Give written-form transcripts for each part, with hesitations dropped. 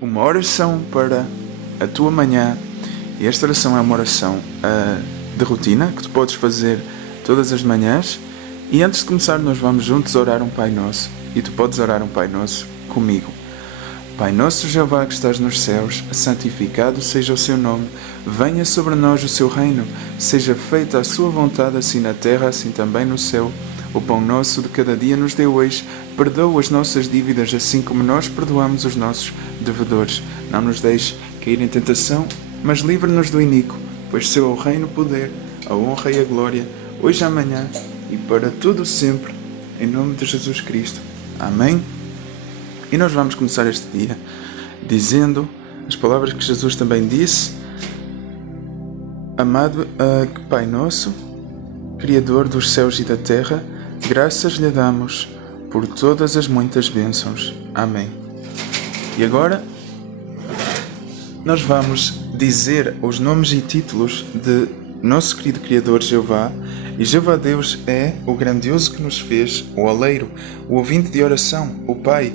uma oração para a tua manhã. E esta oração é uma oração de rotina que tu podes fazer todas as manhãs. E antes de começar, nós vamos juntos orar um Pai Nosso. E tu podes orar um Pai Nosso comigo. Pai nosso Jeová que estás nos céus, santificado seja o seu nome. Venha sobre nós o seu reino. Seja feita a sua vontade, assim na terra, assim também no céu. O pão nosso de cada dia nos dê hoje. Perdoa as nossas dívidas, assim como nós perdoamos os nossos devedores. Não nos deixes cair em tentação, mas livra-nos do iníquo, pois seu é o reino, o poder, a honra e a glória, hoje, amanhã e para tudo sempre, em nome de Jesus Cristo. Amém? E nós vamos começar este dia dizendo as palavras que Jesus também disse. Amado Pai Nosso, Criador dos céus e da terra, graças lhe damos por todas as muitas bênçãos. Amém. E agora nós vamos dizer os nomes e títulos de nosso querido Criador Jeová. E Jeová Deus é o grandioso que nos fez, o oleiro, o ouvinte de oração, o Pai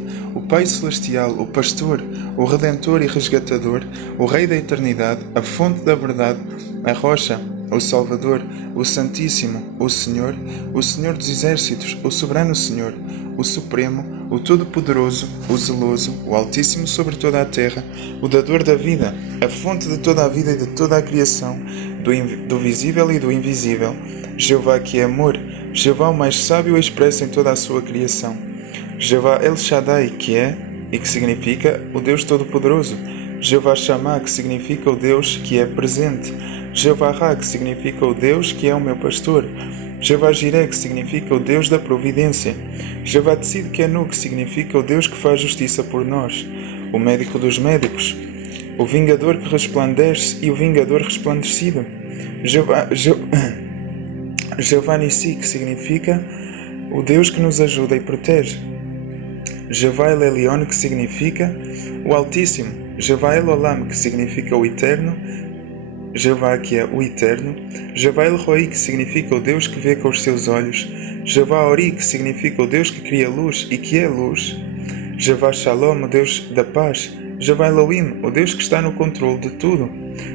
Celestial, o Pastor, o Redentor e Resgatador, o Rei da Eternidade, a Fonte da Verdade, a Rocha, o Salvador, o Santíssimo, o Senhor dos Exércitos, o Soberano Senhor, o Supremo, o Todo-Poderoso, o Zeloso, o Altíssimo sobre toda a terra, o Dador da vida, a fonte de toda a vida e de toda a criação, do visível e do invisível, Jeová que é amor, Jeová o mais sábio e expresso em toda a sua criação, Jeová El Shaddai que é e que significa o Deus Todo-Poderoso, Jeová Shammah que significa o Deus que é presente, Jeová Ra que significa o Deus que é o meu pastor, Jeová Jireh que significa o Deus da providência, Jeová Tzidkenu que significa o Deus que faz justiça por nós, o médico dos médicos, o vingador que resplandece e o vingador resplandecido, Jeová Nissi que significa o Deus que nos ajuda e protege, Jeová El Elyon que significa o Altíssimo, Jeová El Olam que significa o Eterno, Jeová que é o Eterno, Jeová El Roi que significa o Deus que vê com os seus olhos, Jeová Ori que significa o Deus que cria luz e que é luz, Jeová Shalom, o Deus da paz, Jeová Elohim, o Deus que está no controle de tudo,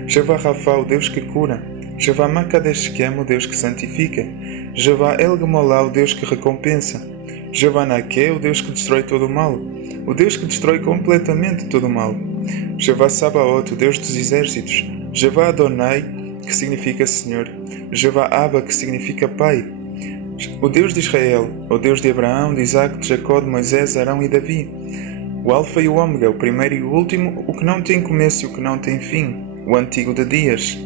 Jeová Rafa, o Deus que cura, Jeová Makadesh Shem, o Deus que santifica, Jeová El Gemolá, o Deus que recompensa, Jeová Naké, o Deus que destrói todo o mal, o Deus que destrói completamente todo o mal, Jeová Sabaoth, o Deus dos exércitos, Jeová Adonai, que significa Senhor, Jeová Abba, que significa Pai, o Deus de Israel, o Deus de Abraão, de Isaac, de Jacó, de Moisés, Arão e Davi, o Alfa e o Ômega, o primeiro e o último, o que não tem começo e o que não tem fim, o antigo de dias,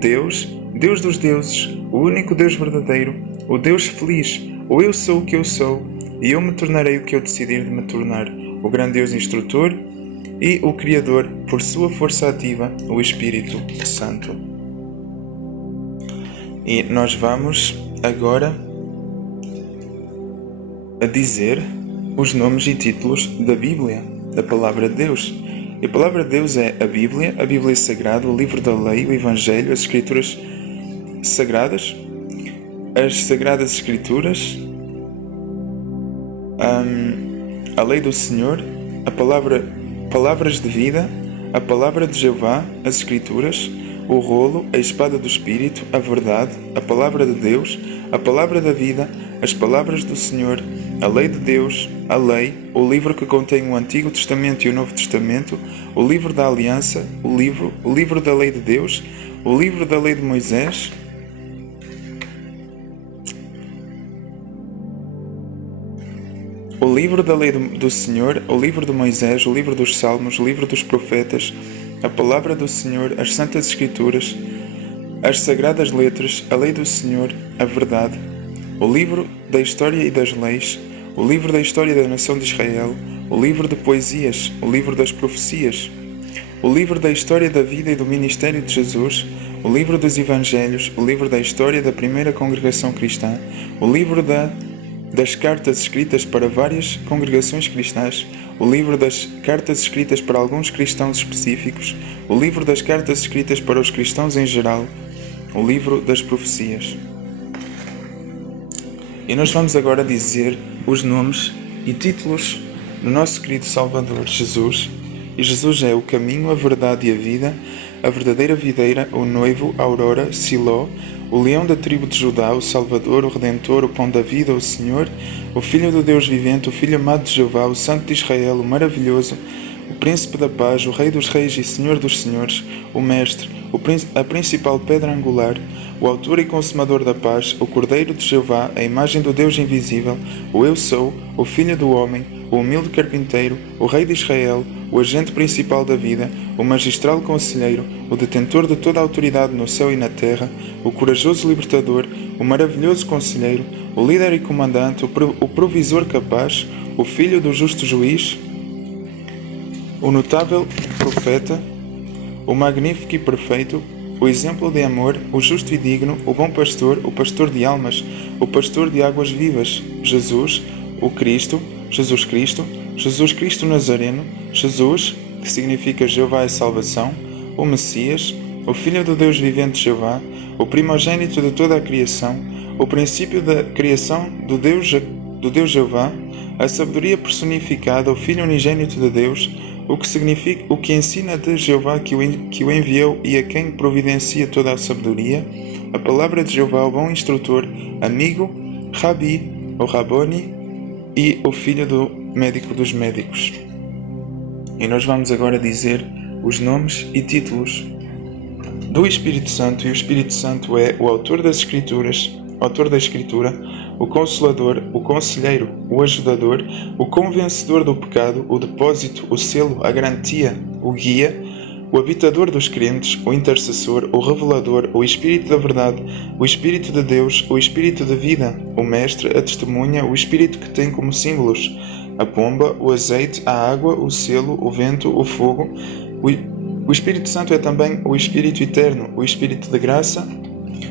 Deus, Deus dos deuses, o único Deus verdadeiro, o Deus feliz, o eu sou o que eu sou, e eu me tornarei o que eu decidir de me tornar, o grandioso instrutor e o Criador, por sua força ativa, o Espírito Santo. E nós vamos agora a dizer os nomes e títulos da Bíblia, da Palavra de Deus. E a Palavra de Deus é a Bíblia Sagrada, o livro da lei, o Evangelho, as Escrituras Sagradas, as Sagradas Escrituras, a lei do Senhor, palavras de vida, a palavra de Jeová, as Escrituras, o rolo, a espada do Espírito, a verdade, a palavra de Deus, a palavra da vida, as palavras do Senhor, a lei de Deus, a lei, o livro que contém o Antigo Testamento e o Novo Testamento, o livro da Aliança, o livro da lei de Deus, o livro da lei de Moisés, o livro da lei do Senhor, o livro de Moisés, o livro dos Salmos, o livro dos profetas, a palavra do Senhor, as Santas Escrituras, as Sagradas Letras, a lei do Senhor, a verdade, o livro da História e das Leis, o livro da História da Nação de Israel, o livro de Poesias, o livro das Profecias, o livro da História da Vida e do Ministério de Jesus, o livro dos Evangelhos, o livro da História da Primeira Congregação Cristã, o livro das cartas escritas para várias congregações cristãs, o livro das cartas escritas para alguns cristãos específicos, o livro das cartas escritas para os cristãos em geral, o livro das profecias. E nós vamos agora dizer os nomes e títulos do nosso querido Salvador Jesus e Jesus é o caminho, a verdade e a vida, a verdadeira videira, o noivo, a aurora, Siló, o leão da tribo de Judá, o Salvador, o Redentor, o pão da vida, o Senhor, o Filho do Deus vivente, o Filho amado de Jeová, o Santo de Israel, o maravilhoso, o Príncipe da paz, o Rei dos reis e Senhor dos senhores, o Mestre, a principal pedra angular, o autor e consumador da paz, o Cordeiro de Jeová, a imagem do Deus invisível, o Eu Sou, o Filho do Homem, o humilde carpinteiro, o Rei de Israel, o agente principal da vida, o magistral conselheiro, o detentor de toda a autoridade no céu e na terra, o corajoso libertador, o maravilhoso conselheiro, o líder e comandante, o provisor capaz, o filho do justo juiz, o notável profeta, o magnífico e perfeito, o exemplo de amor, o justo e digno, o bom pastor, o pastor de almas, o pastor de águas vivas, Jesus, o Cristo, Jesus Cristo Nazareno, Jesus, que significa Jeová é salvação, o Messias, o Filho do Deus vivente Jeová, o primogênito de toda a criação, o princípio da criação do Deus Jeová, a sabedoria personificada, o Filho unigênito de Deus, o que ensina de Jeová que o enviou e a quem providencia toda a sabedoria, a palavra de Jeová, o bom instrutor, amigo, Rabi, o Raboni e o filho do médico dos médicos. E nós vamos agora dizer os nomes e títulos do Espírito Santo, e o Espírito Santo é o autor das Escrituras, autor da Escritura, o Consolador, o Conselheiro, o Ajudador, o Convencedor do pecado, o Depósito, o Selo, a Garantia, o Guia, o Habitador dos crentes, o Intercessor, o Revelador, o Espírito da Verdade, o Espírito de Deus, o Espírito de Vida, o Mestre, a Testemunha, o Espírito que tem como símbolos a pomba, o azeite, a água, o selo, o vento, o fogo. O Espírito Santo é também o Espírito Eterno, o Espírito de Graça,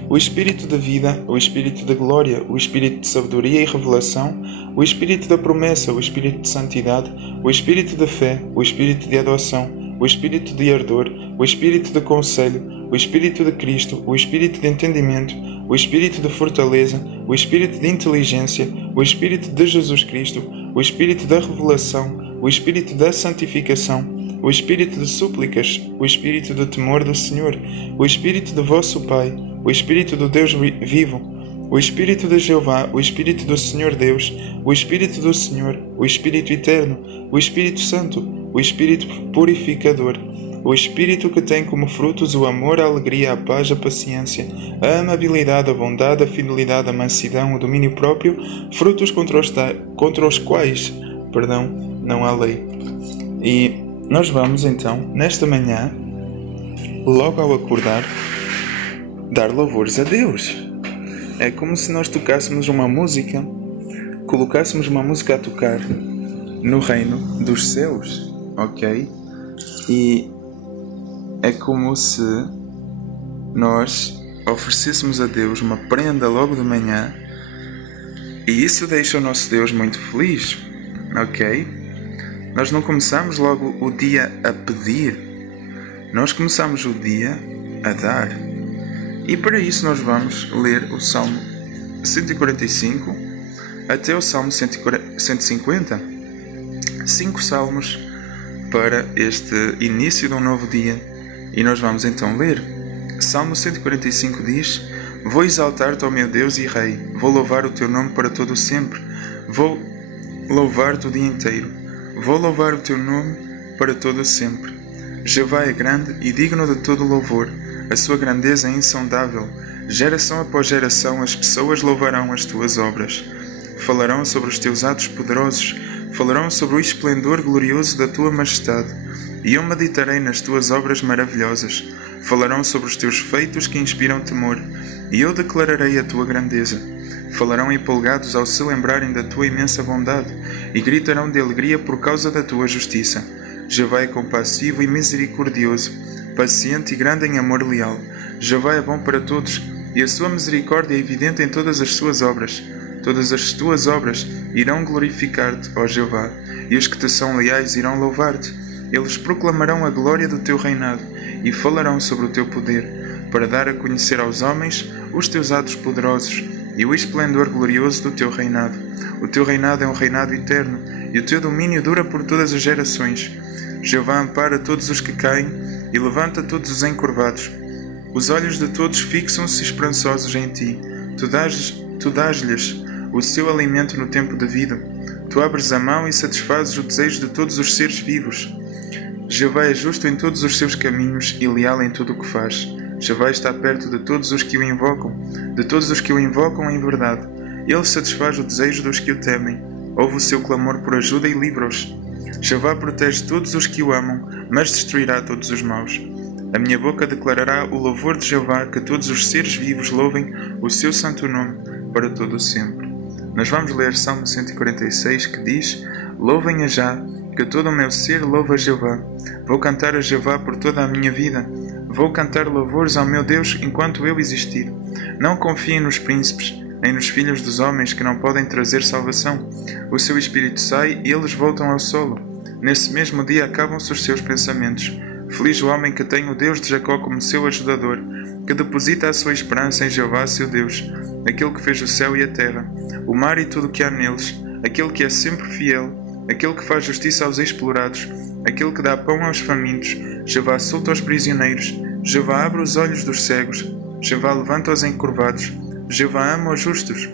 o Espírito da Vida, o Espírito da Glória, o Espírito de Sabedoria e Revelação, o Espírito da Promessa, o Espírito de Santidade, o Espírito da Fé, o Espírito de Adoção, o Espírito de Ardor, o Espírito de Conselho, o Espírito de Cristo, o Espírito de Entendimento, o Espírito de Fortaleza, o Espírito de Inteligência, o Espírito de Jesus Cristo, o Espírito da Revelação, o Espírito da Santificação, o Espírito de Súplicas, o Espírito do Temor do Senhor, o Espírito de vosso Pai, o Espírito do Deus vivo, o Espírito de Jeová, o Espírito do Senhor Deus, o Espírito do Senhor, o Espírito Eterno, o Espírito Santo, o Espírito Purificador, o Espírito que tem como frutos o amor, a alegria, a paz, a paciência, a amabilidade, a bondade, a fidelidade, a mansidão, o domínio próprio, frutos contra os quais não há lei. E nós vamos então, nesta manhã, logo ao acordar, dar louvores a Deus. É como se nós tocássemos uma música, colocássemos uma música a tocar no reino dos céus, ok? E é como se nós oferecêssemos a Deus uma prenda logo de manhã, e isso deixa o nosso Deus muito feliz, ok? Nós não começamos logo o dia a pedir, nós começamos o dia a dar. E para isso nós vamos ler o Salmo 145 até o Salmo 150. 5 salmos para este início de um novo dia. E nós vamos então ler. Salmo 145 diz: Vou exaltar-te, ó meu Deus e Rei, vou louvar o teu nome para todo o sempre, vou louvar-te o dia inteiro, vou louvar o teu nome para todo o sempre. Jeová é grande e digno de todo louvor, a sua grandeza é insondável. Geração após geração as pessoas louvarão as tuas obras. Falarão sobre os teus atos poderosos, falarão sobre o esplendor glorioso da tua majestade. E eu meditarei nas tuas obras maravilhosas. Falarão sobre os teus feitos que inspiram temor, e eu declararei a tua grandeza. Falarão empolgados ao se lembrarem da tua imensa bondade, e gritarão de alegria por causa da tua justiça. Jeová é compassivo e misericordioso, paciente e grande em amor leal. Jeová é bom para todos, e a sua misericórdia é evidente em todas as suas obras. Todas as tuas obras irão glorificar-te, ó Jeová, e os que te são leais irão louvar-te. Eles proclamarão a glória do teu reinado e falarão sobre o teu poder, para dar a conhecer aos homens os teus atos poderosos e o esplendor glorioso do teu reinado. O teu reinado é um reinado eterno, e o teu domínio dura por todas as gerações. Jeová ampara todos os que caem e levanta todos os encurvados. Os olhos de todos fixam-se esperançosos em ti. Tu dás-lhes o seu alimento no tempo devido. Tu abres a mão e satisfazes o desejo de todos os seres vivos. Jeová é justo em todos os seus caminhos e leal em tudo o que faz. Jeová está perto de todos os que o invocam, em verdade. Ele satisfaz o desejo dos que o temem. Ouve o seu clamor por ajuda e livra-os. Jeová protege todos os que o amam, mas destruirá todos os maus. A minha boca declarará o louvor de Jeová, que todos os seres vivos louvem o seu santo nome para todo o sempre. Nós vamos ler Salmo 146, que diz: Louvem a Já, que todo o meu ser louva a Jeová. Vou cantar a Jeová por toda a minha vida. Vou cantar louvores ao meu Deus enquanto eu existir. Não confiem nos príncipes, nem nos filhos dos homens que não podem trazer salvação. O seu espírito sai e eles voltam ao solo. Nesse mesmo dia acabam-se os seus pensamentos. Feliz o homem que tem o Deus de Jacó como seu ajudador, que deposita a sua esperança em Jeová, seu Deus, aquele que fez o céu e a terra, o mar e tudo o que há neles, aquele que é sempre fiel, aquele que faz justiça aos explorados, aquele que dá pão aos famintos. Jeová solta os prisioneiros, Jeová abre os olhos dos cegos, Jeová levanta os encurvados, Jeová ama os justos.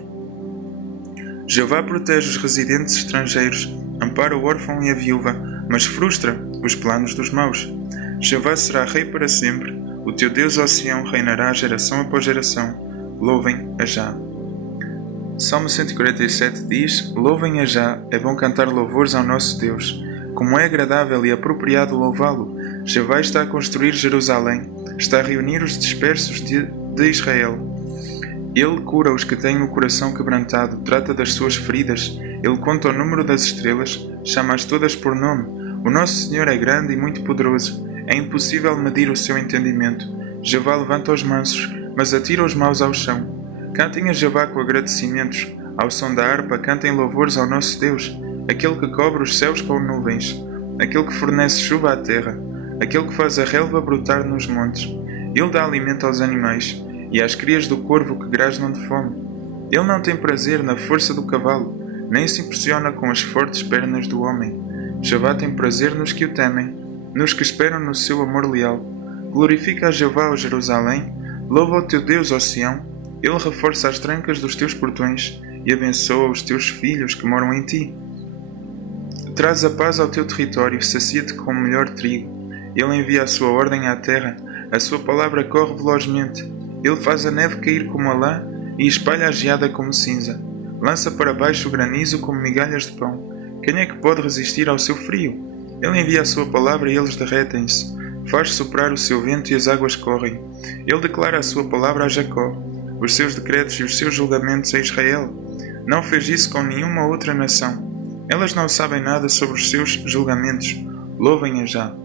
Jeová protege os residentes estrangeiros, ampara o órfão e a viúva, mas frustra os planos dos maus. Jeová será rei para sempre, o teu Deus, ó Sião, reinará geração após geração. Louvem a Já. Salmo 147 diz: Louvem a Já, é bom cantar louvores ao nosso Deus. Como é agradável e apropriado louvá-lo. Jeová está a construir Jerusalém, está a reunir os dispersos de Israel. Ele cura os que têm o coração quebrantado, trata das suas feridas. Ele conta o número das estrelas, chama-as todas por nome. O nosso Senhor é grande e muito poderoso. É impossível medir o seu entendimento. Jeová levanta os mansos, mas atira os maus ao chão. Cantem a Jeová com agradecimentos. Ao som da harpa, cantem louvores ao nosso Deus, aquele que cobre os céus com nuvens, aquele que fornece chuva à terra, aquele que faz a relva brotar nos montes. Ele dá alimento aos animais e às crias do corvo que grasnam de fome. Ele não tem prazer na força do cavalo, nem se impressiona com as fortes pernas do homem. Jeová tem prazer nos que o temem, nos que esperam no seu amor leal. Glorifica a Jeová, ó Jerusalém, louva o teu Deus, ó Sião. Ele reforça as trancas dos teus portões e abençoa os teus filhos que moram em ti. Traz a paz ao teu território, sacia-te com o melhor trigo. Ele envia a sua ordem à terra, a sua palavra corre velozmente. Ele faz a neve cair como a lã e espalha a geada como cinza. Lança para baixo o granizo como migalhas de pão. Quem é que pode resistir ao seu frio? Ele envia a sua palavra e eles derretem-se. Faz soprar o seu vento e as águas correm. Ele declara a sua palavra a Jacó, os seus decretos e os seus julgamentos a Israel. Não fez isso com nenhuma outra nação. Elas não sabem nada sobre os seus julgamentos. Louvem a Já.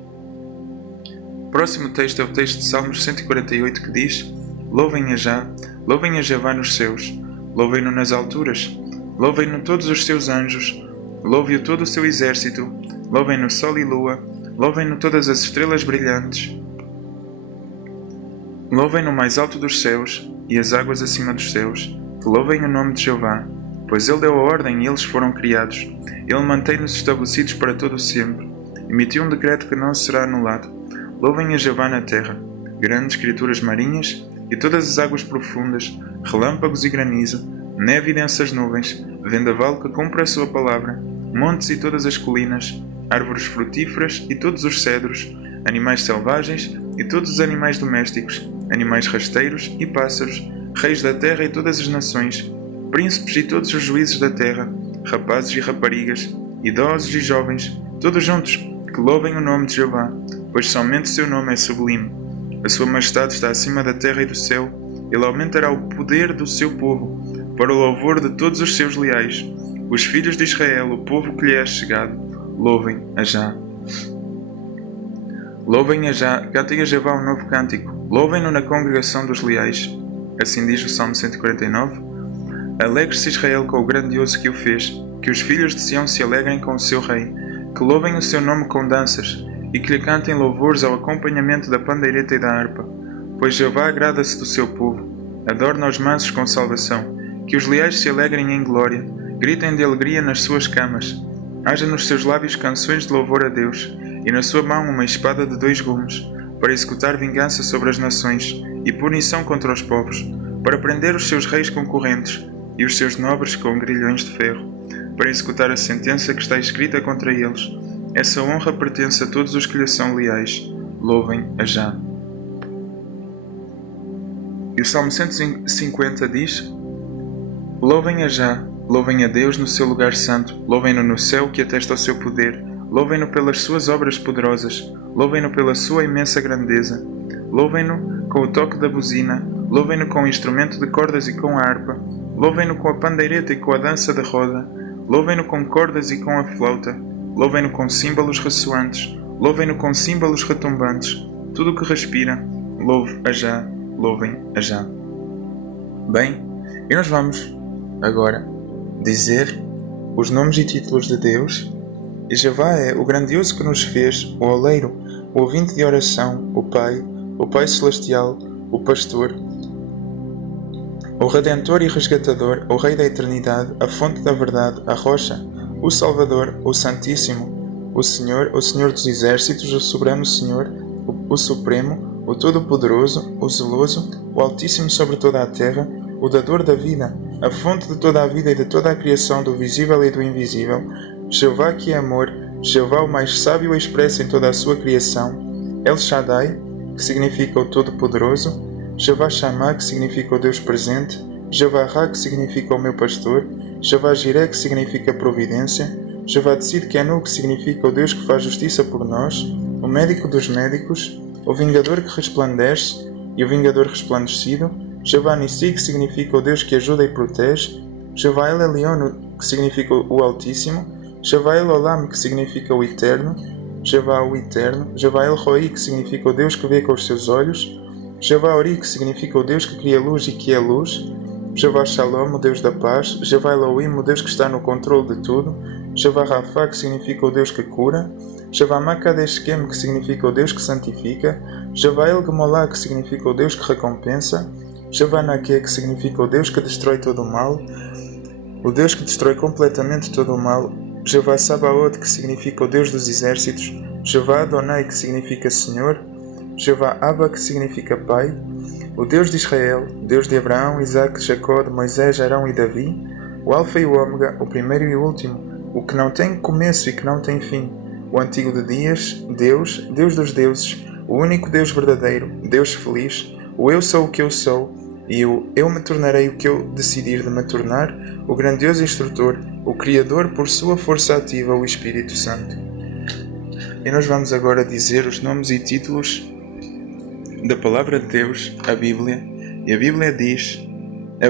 O próximo texto é o texto de Salmos 148, que diz: Louvem a Já, louvem a Jeová nos céus, louvem-no nas alturas, louvem-no todos os seus anjos, louve-o todo o seu exército, louvem-no sol e lua, louvem-no todas as estrelas brilhantes, louvem-no mais alto dos céus e as águas acima dos céus, louvem o nome de Jeová, pois ele deu a ordem e eles foram criados. Ele mantém-nos estabelecidos para todo o sempre, emitiu um decreto que não será anulado. Louvem a Jeová na terra, grandes criaturas marinhas e todas as águas profundas, relâmpagos e granizo, neve e densas nuvens, vendaval que cumpre a sua palavra, montes e todas as colinas, árvores frutíferas e todos os cedros, animais selvagens e todos os animais domésticos, animais rasteiros e pássaros, reis da terra e todas as nações, príncipes e todos os juízes da terra, rapazes e raparigas, idosos e jovens, todos juntos, que louvem o nome de Jeová, pois somente o seu nome é sublime. A sua majestade está acima da terra e do céu. Ele aumentará o poder do seu povo, para o louvor de todos os seus leais. Os filhos de Israel, o povo que lhe é chegado, louvem a Já. Louvem a Já, cantem a Jeová um novo cântico, louvem-no na congregação dos leais. Assim diz o Salmo 149. Alegre-se Israel com o grandioso que o fez, que os filhos de Sião se alegrem com o seu rei, que louvem o seu nome com danças, e que lhe cantem louvores ao acompanhamento da pandeireta e da harpa. Pois Jeová agrada-se do seu povo, adorna os mansos com salvação, que os leais se alegrem em glória, gritem de alegria nas suas camas. Haja nos seus lábios canções de louvor a Deus, e na sua mão uma espada de 2 gumes, para executar vingança sobre as nações e punição contra os povos, para prender os seus reis concorrentes e os seus nobres com grilhões de ferro, para executar a sentença que está escrita contra eles. Essa honra pertence a todos os que lhe são leais. Louvem a Já. E o Salmo 150 diz: Louvem a Já, louvem a Deus no seu lugar santo, louvem-no no céu que atesta o seu poder, louvem-no pelas suas obras poderosas, louvem-no pela sua imensa grandeza, louvem-no com o toque da buzina, louvem-no com o instrumento de cordas e com a harpa, louvem-no com a pandeireta e com a dança da roda, louvem-no com cordas e com a flauta, louvem-no com símbolos ressoantes, louvem-no com símbolos retumbantes, tudo o que respira, louve a Já, louvem a Já. Bem, e nós vamos agora dizer os nomes e títulos de Deus. E Jeová é o grandioso que nos fez, o oleiro, o ouvinte de oração, o Pai celestial, o pastor, o redentor e resgatador, o Rei da eternidade, a fonte da verdade, a rocha, o Salvador, o Santíssimo, o Senhor dos exércitos, o soberano Senhor, o Supremo, o Todo-Poderoso, o Zeloso, o Altíssimo sobre toda a terra, o dador da vida, a fonte de toda a vida e de toda a criação, do visível e do invisível, Jeová que é amor, Jeová o mais sábio expresso em toda a sua criação, El Shaddai, que significa o Todo-Poderoso, Jeová Shammah, que significa o Deus presente, Jeová Ra, que significa o meu pastor, Jeová Jireh, que significa providência, Jeová Tzidkenu, que significa o Deus que faz justiça por nós, o médico dos médicos, o vingador que resplandece e o vingador resplandecido, Jeová Nissi, que significa o Deus que ajuda e protege, Jeová El Elyon, que significa o Altíssimo, Jeová El Olam, que significa o Eterno, Jeová o Eterno, Jeová El Roi, que significa o Deus que vê com os seus olhos, Jeová Ori, que significa o Deus que cria luz e que é luz, Jeová Shalom, o Deus da paz, Jeová Elohim, o Deus que está no controle de tudo, Jeová Rafa, que significa o Deus que cura, Jeová Makadeshkem, que significa o Deus que santifica, Jeová El Gemolá, que significa o Deus que recompensa, Jeová Nake, que significa o Deus que destrói todo o mal, o Deus que destrói completamente todo o mal, Jeová Sabaoth, que significa o Deus dos exércitos, Jeová Adonai, que significa Senhor, Jeová Abba, que significa Pai, o Deus de Israel, Deus de Abraão, Isaque, Jacó, de Moisés, Arão e Davi, o Alfa e o Ômega, o primeiro e o último, o que não tem começo e que não tem fim, o antigo de dias, Deus, Deus dos deuses, o único Deus verdadeiro, Deus feliz, o eu sou o que eu sou, e o eu me tornarei o que eu decidir de me tornar, o grandioso instrutor, o Criador por sua força ativa, o Espírito Santo. E nós vamos agora dizer os nomes e títulos da Palavra de Deus, a Bíblia. E a Bíblia diz, a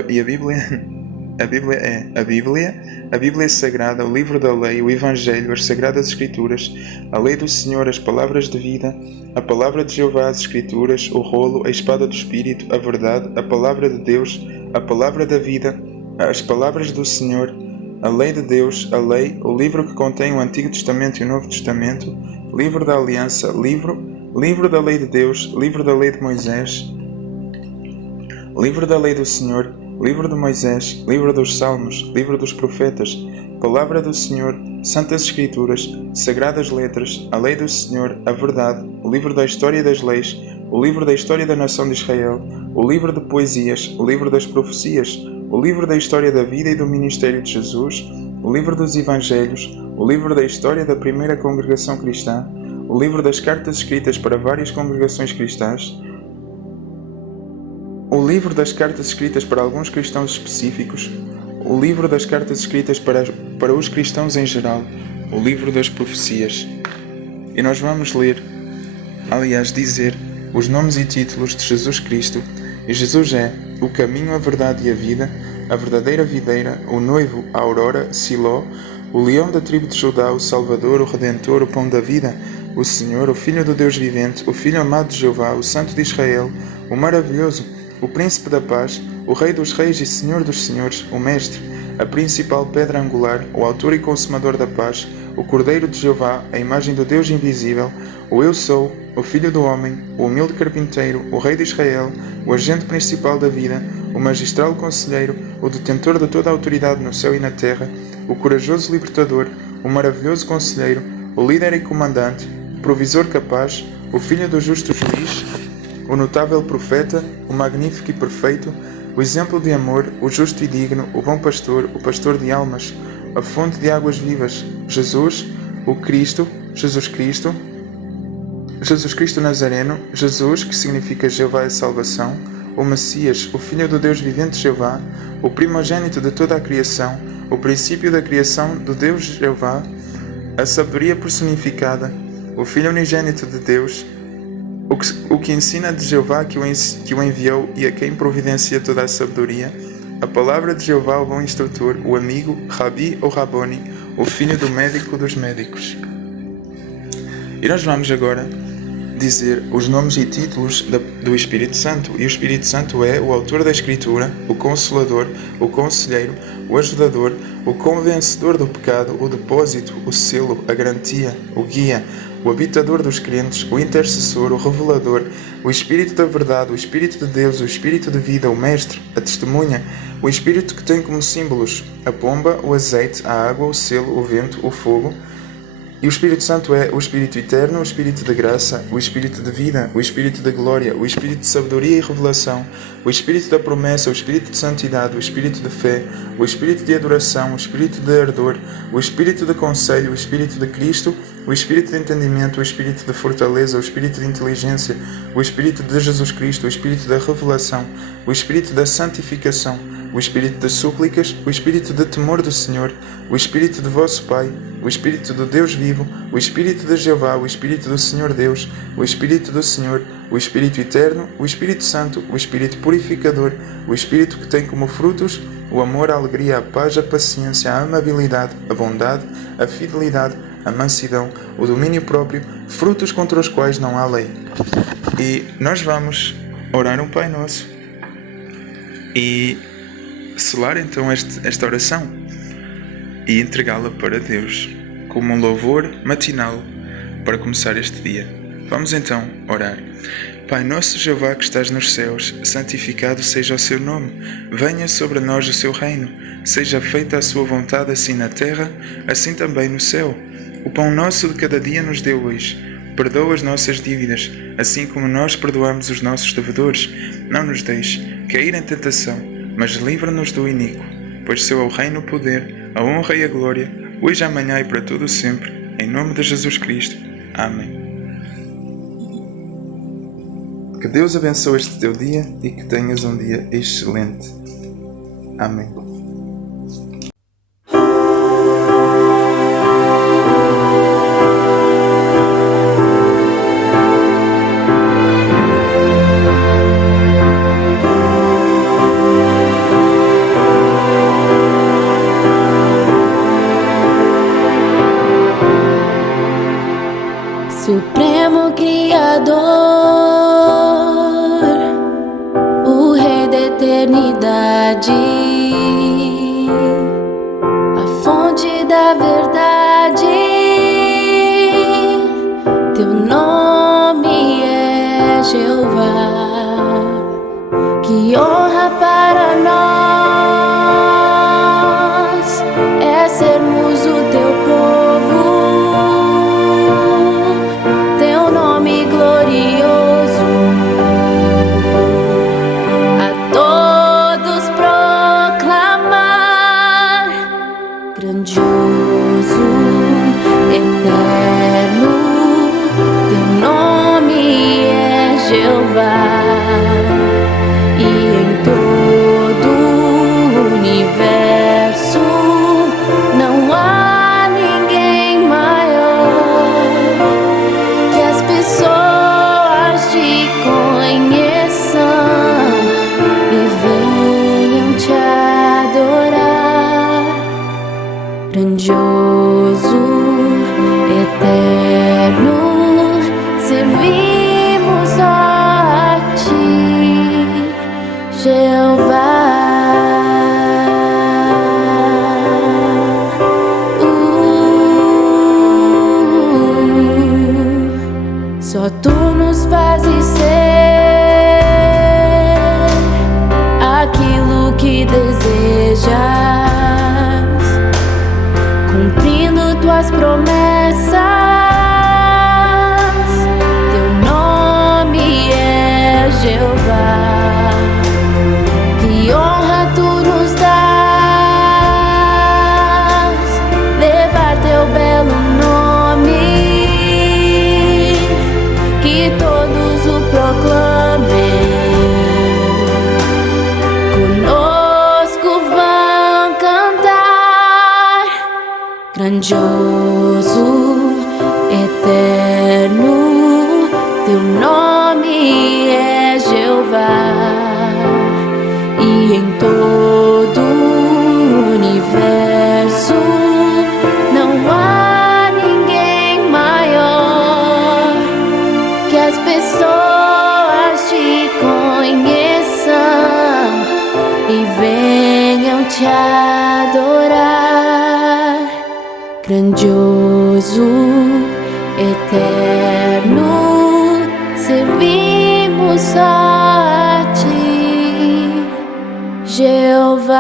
Bíblia é sagrada, o livro da lei, o Evangelho, as sagradas Escrituras, a lei do Senhor, as palavras de vida, a palavra de Jeová, as Escrituras, o rolo, a espada do Espírito, a verdade, a palavra de Deus, a palavra da vida, as palavras do Senhor, a lei de Deus, a lei, o livro que contém o Antigo Testamento e o Novo Testamento, livro da Aliança, livro da lei de Deus, livro da lei de Moisés, livro da lei do Senhor, livro de Moisés, livro dos Salmos, livro dos Profetas, palavra do Senhor, santas Escrituras, sagradas letras, a lei do Senhor, a verdade, o livro da história das leis, o livro da história da nação de Israel, o livro de poesias, o livro das profecias, o livro da história da vida e do ministério de Jesus, o livro dos Evangelhos, o livro da história da primeira congregação cristã, o livro das cartas escritas para várias congregações cristãs, o livro das cartas escritas para alguns cristãos específicos, o livro das cartas escritas para os cristãos em geral, o livro das profecias. E nós vamos dizer os nomes e títulos de Jesus Cristo. E Jesus é o caminho, a verdade e a vida, a verdadeira videira, o noivo, a aurora, Siló, o leão da tribo de Judá, o Salvador, o Redentor, o pão da vida, o Senhor, o Filho do Deus vivente, o Filho amado de Jeová, o Santo de Israel, o maravilhoso, o Príncipe da paz, o Rei dos reis e Senhor dos senhores, o Mestre, a principal pedra angular, o autor e consumador da paz, o Cordeiro de Jeová, a imagem do Deus invisível, o Eu Sou, o Filho do Homem, o humilde carpinteiro, o Rei de Israel, o agente principal da vida, o magistral conselheiro, o detentor de toda a autoridade no céu e na terra, o corajoso libertador, o maravilhoso conselheiro, o líder e comandante, provisor capaz, o filho do justo juiz, o notável profeta, o magnífico e perfeito, o exemplo de amor, o justo e digno, o bom pastor, o pastor de almas, a fonte de águas vivas, Jesus, o Cristo, Jesus Cristo Nazareno, Jesus, que significa Jeová é salvação, o Messias, o Filho do Deus vivente Jeová, o primogênito de toda a criação, o princípio da criação do Deus Jeová, a sabedoria personificada, o Filho unigênito de Deus, o que ensina de Jeová que o enviou e a quem providencia toda a sabedoria, a palavra de Jeová, o bom instrutor, o amigo, Rabi ou Raboni, o filho do médico dos médicos. E nós vamos agora dizer os nomes e títulos do Espírito Santo. E o Espírito Santo é o autor da Escritura, o Consolador, o Conselheiro, o Ajudador, o Convencedor do pecado, o Depósito, o Selo, a Garantia, o Guia, o Habitador dos crentes, o Intercessor, o Revelador, o Espírito da Verdade, o Espírito de Deus, o Espírito de Vida, o Mestre, a Testemunha, o Espírito que tem como símbolos a pomba, o azeite, a água, o selo, o vento, o fogo. E o Espírito Santo é o Espírito Eterno, o Espírito de Graça, o Espírito de Vida, o Espírito de Glória, o Espírito de Sabedoria e Revelação, o Espírito da Promessa, o Espírito de Santidade, o Espírito de Fé, o Espírito de Adoração, o Espírito de Ardor, o Espírito de Conselho, o Espírito de Cristo, o Espírito de Entendimento, o Espírito de Fortaleza, o Espírito de Inteligência, o Espírito de Jesus Cristo, o Espírito da Revelação, o Espírito da Santificação, o Espírito das súplicas, o Espírito de temor do Senhor, o Espírito de vosso Pai, o Espírito do Deus vivo, o Espírito de Jeová, o Espírito do Senhor Deus, o Espírito do Senhor, o Espírito Eterno, o Espírito Santo, o Espírito Purificador, o Espírito que tem como frutos o amor, a alegria, a paz, a paciência, a amabilidade, a bondade, a fidelidade, a mansidão, o domínio próprio, frutos contra os quais não há lei. E nós vamos orar um Pai Nosso e selar então esta oração e entregá-la para Deus como um louvor matinal para começar este dia. Vamos então orar. Pai nosso Jeová que estás nos céus, santificado seja o seu nome. Venha sobre nós o seu reino. Seja feita a sua vontade assim na terra, assim também no céu. O pão nosso de cada dia nos dê hoje. Perdoa as nossas dívidas, assim como nós perdoamos os nossos devedores. Não nos deixes cair em tentação, mas livra-nos do iníquo. Pois seu é o reino, o poder, a honra e a glória, hoje, amanhã e para todo o sempre. Em nome de Jesus Cristo. Amém. Que Deus abençoe este teu dia e que tenhas um dia excelente. Amém. Supremo Criador, o Rei da eternidade, a fonte da verdade, teu nome é Jeová. Que honra para nós é sermos o teu povo. Grandioso, eterno, teu nome é Jeová, e em todo o universo não há ninguém maior. Que as pessoas te conheçam e venham te adorar. Grandioso, eterno, servimos a ti, Jeová. Só tu nos fazes ser aquilo que desejas, cumprindo tuas promessas grandioso, eterno, teu nome é Jeová, e em todo o universo não há ninguém maior. Que as pessoas te conheçam e venham te adorar. Grandioso, eterno, servimos só a ti, Jeová.